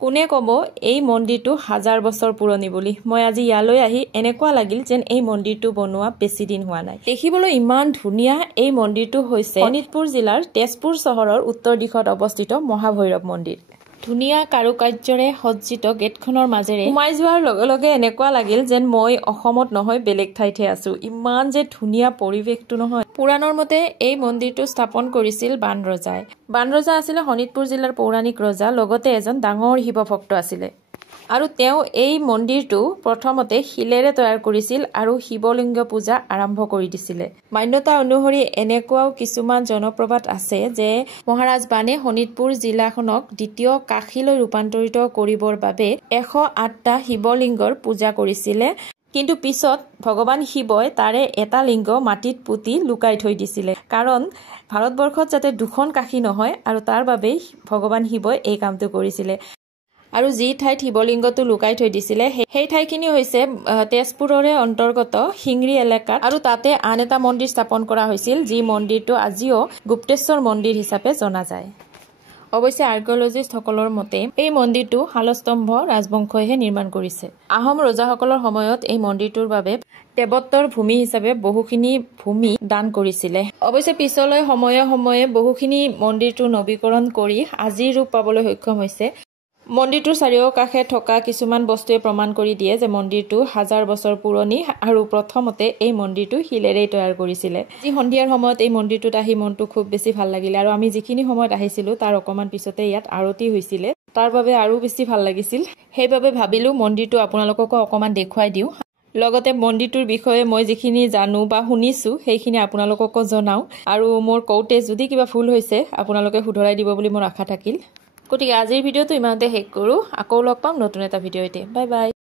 কোনে কব এই মন্দিৰটো হাজাৰ বছৰ পুৰণি বুলি মই আজি ইয়ালৈ আহি এনেকুৱা লাগিল যেন এই মন্দিৰটো বনোৱা বেছি দিন হোৱা নাই দেখিবলৈ ইমান ধুনীয়া এই মন্দিৰটো হৈছে শোণিতপুৰ জিলাৰ তেজপুৰ চহৰৰ উত্তৰ দিশত অৱস্থিত মহাভৈৰৱ মন্দিৰ ধুনীয়া কাৰুকাৰ্যৰে সজ্জিত গেটখনৰ মাজেৰে সোমাই যোৱাৰ লগে লগে এনেকুৱা লাগিল যেন মই অসমত নহয় বেলেগ ঠাইতে আছো ইমান যে ধুনীয়া পৰিৱেশটো নহয় পুৰাণৰ মতে এই মন্দিৰটো স্থাপন কৰিছিল বানৰজাই বানৰজা আছিল শোণিতপুৰ জিলাৰ পৌৰাণিক ৰজা লগতে এজন ডাঙৰ শিৱ ভক্ত আছিল আৰু তেওঁ এই মন্দিৰটো প্ৰথমতে শিলেৰে তৈয়াৰ কৰিছিল আৰু শিৱলিংগ পূজা আৰম্ভ কৰি দিছিল মান্যতা অনুসৰি এনেকুৱাও কিছুমান জনপ্ৰবাদ আছে যে মহাৰাজ বানে শোণিতপুৰ জিলাখনক দ্বিতীয় কাশীলৈ ৰূপান্তৰিত কৰিবৰ বাবে 108টা শিৱলিংগৰ পূজা কৰিছিল কিন্তু পিছত ভগৱান শিৱই তাৰে এটা লিংগ মাটিত পুতি লুকাই থৈ দিছিল কাৰণ ভাৰতবৰ্ষত যাতে দুখন কাশী নহয় আৰু তাৰ বাবে ভগৱান শিৱই এই কামটো কৰিছিল আৰু যি ঠাইত শিৱলিংগটো লুকাই থৈ দিছিল সেই ঠাইখিনি হৈছে তেজপুৰৰে অন্তৰ্গত হিংৰি এলেকাত আৰু তাতে আন এটা মন্দিৰ স্থাপন কৰা হৈছিল যি মন্দিৰটো আজিও গুপ্তেশ্বৰ মন্দিৰ হিচাপে জনা যায় অৱশ্যে আৰ্কিঅলজিষ্টসকলৰ মতে এই মন্দিৰটো শালস্তম্ভ ৰাজবংশইহে নিৰ্মাণ কৰিছে আহোম ৰজাসকলৰ সময়ত এই মন্দিৰটোৰ বাবে দেৱত্বৰ ভূমি হিচাপে বহুখিনি ভূমি দান কৰিছিল অৱশ্যে পিছলৈ সময়ে সময়ে বহুখিনি মন্দিৰটো নৱীকৰণ কৰি আজিৰ ৰূপ পাবলৈ সক্ষম হৈছে মন্দিৰটোৰ চাৰিওকাষে থকা কিছুমান বস্তুৱে প্ৰমাণ কৰি দিয়ে যে মন্দিৰটো হাজাৰ বছৰ পুৰণি আৰু প্ৰথমতে এই মন্দিৰটো শিলেৰে তৈয়াৰ কৰিছিল যি সন্ধিয়াৰ সময়ত এই মন্দিৰটোত আহি মনটো খুব বেছি ভাল লাগিল আৰু আমি যিখিনি সময়ত আহিছিলো তাৰ অকমান পিছতে ইয়াত আৰতি হৈছিল তাৰ বাবে আৰু বেছি ভাল লাগিছিল সেইবাবে ভাবিলো মন্দিৰটো আপোনালোককো অকমান দেখুৱাই দিও লগতে মন্দিৰটোৰ বিষয়ে মই যিখিনি জানো বা শুনিছো সেইখিনি আপোনালোককো জনাও আৰু মোৰ কওঁতে যদি কিবা ভুল হৈছে আপোনালোকে শুধৰাই দিব বুলি মোৰ আশা থাকিল গতিকে আজিৰ ভিডিঅ'টো ইমানতে শেষ কৰো আকৌ লগ পাম নতুন এটা ভিডিঅ'তে বাই বাই